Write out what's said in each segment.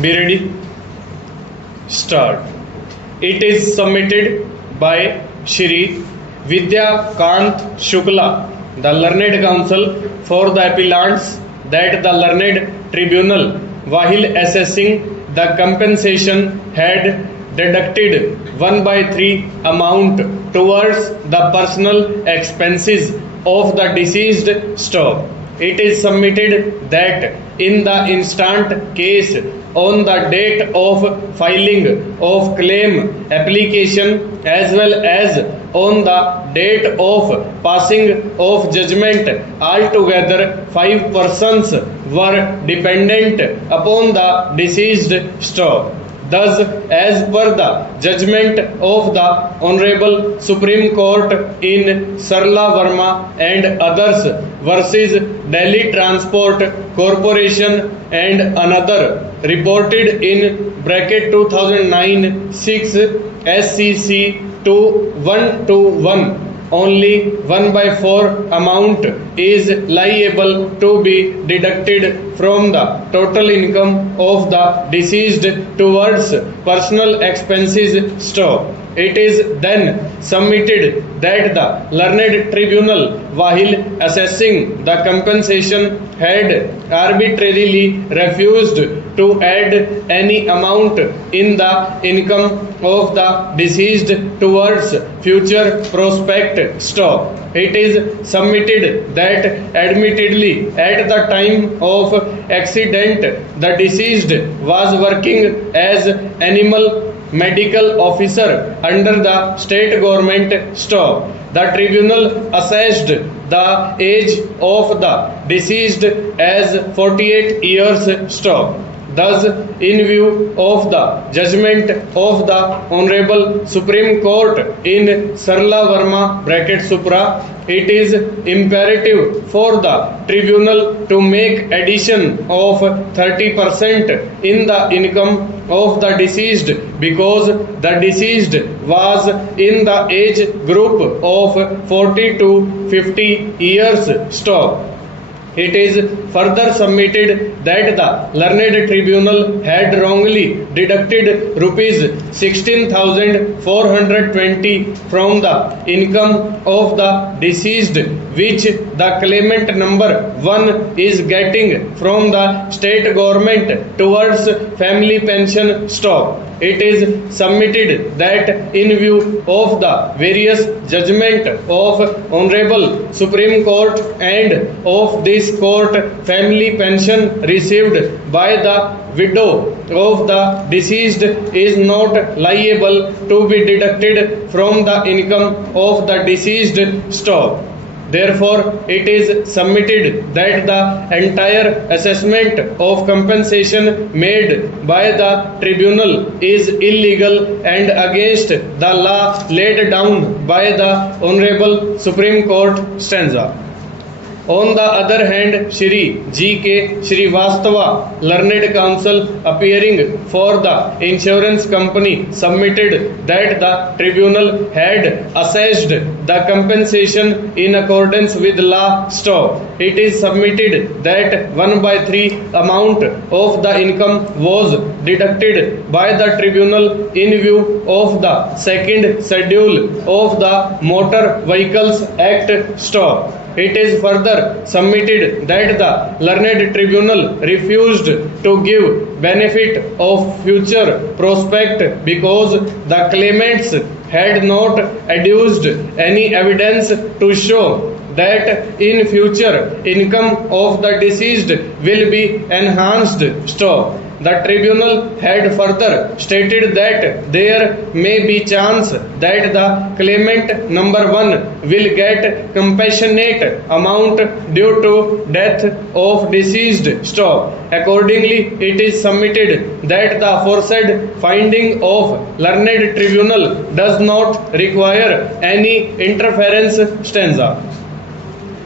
Be ready? Start. It is submitted by Shri Vidya Kant Shukla, the learned counsel for the appellants, that the learned tribunal, while assessing the compensation, had deducted 1/3 amount towards the personal expenses of the deceased staff. It is submitted that in the instant case, on the date of filing of claim application as well as on the date of passing of judgment, altogether 5 persons were dependent upon the deceased staff. Thus, as per the judgment of the Honorable Supreme Court in Sarla Verma and others versus Delhi Transport Corporation and another, reported in bracket 2009-6 SCC 2121, only 1/4 amount is liable to be deducted from the total income of the deceased towards personal expenses staff. It is then submitted that the learned tribunal, while assessing the compensation, had arbitrarily refused to add any amount in the income of the deceased towards future prospect staff. It is submitted that admittedly at the time of accident the deceased was working as animal medical officer under the state government staff. The tribunal assessed the age of the deceased as 48 years staff. Thus, in view of the judgment of the Honorable Supreme Court in Sarla Verma bracket Supra, it is imperative for the tribunal to make addition of 30% in the income of the deceased, because the deceased was in the age group of 40 to 50 years staff. It is further submitted that the learned tribunal had wrongly deducted rupees 16,420 from the income of the deceased, which the claimant number 1 is getting from the state government towards family pension stock. It is submitted that in view of the various judgment of Honorable Supreme Court and of this court, family pension received by the widow of the deceased is not liable to be deducted from the income of the deceased stock. Therefore, it is submitted that the entire assessment of compensation made by the tribunal is illegal and against the law laid down by the Honorable Supreme Court stanza. On the other hand, Shri G.K. Srivastava, learned counsel appearing for the insurance company, submitted that the tribunal had assessed the compensation in accordance with law staff. It is submitted that 1/3 amount of the income was deducted by the tribunal in view of the second schedule of the Motor Vehicles Act staff. It is further submitted that the learned tribunal refused to give benefit of future prospect because the claimants had not adduced any evidence to show that in future income of the deceased will be enhanced stock. The tribunal had further stated that there may be chance that the claimant number 1 will get compassionate amount due to death of deceased stock. Accordingly, it is submitted that the aforesaid finding of learned tribunal does not require any interference stanza.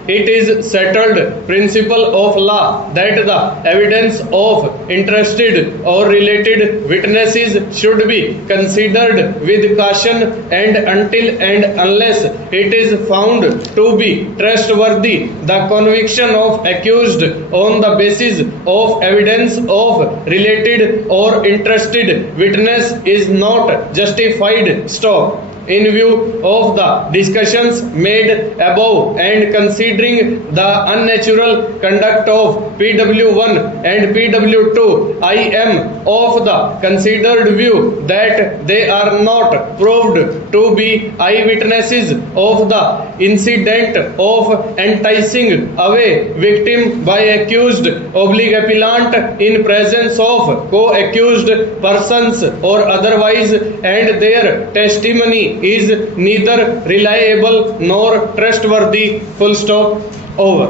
it is settled principle of law that the evidence of interested or related witnesses should be considered with caution, and until and unless it is found to be trustworthy, the conviction of accused on the basis of evidence of related or interested witness is not justified. Stop. In view of the discussions made above and considering the unnatural conduct of PW1 and PW2, I am of the considered view that they are not proved to be eyewitnesses of the incident of enticing away victim by accused oblique appellant in presence of co-accused persons or otherwise, and their testimony is neither reliable nor trustworthy. Full stop. Over.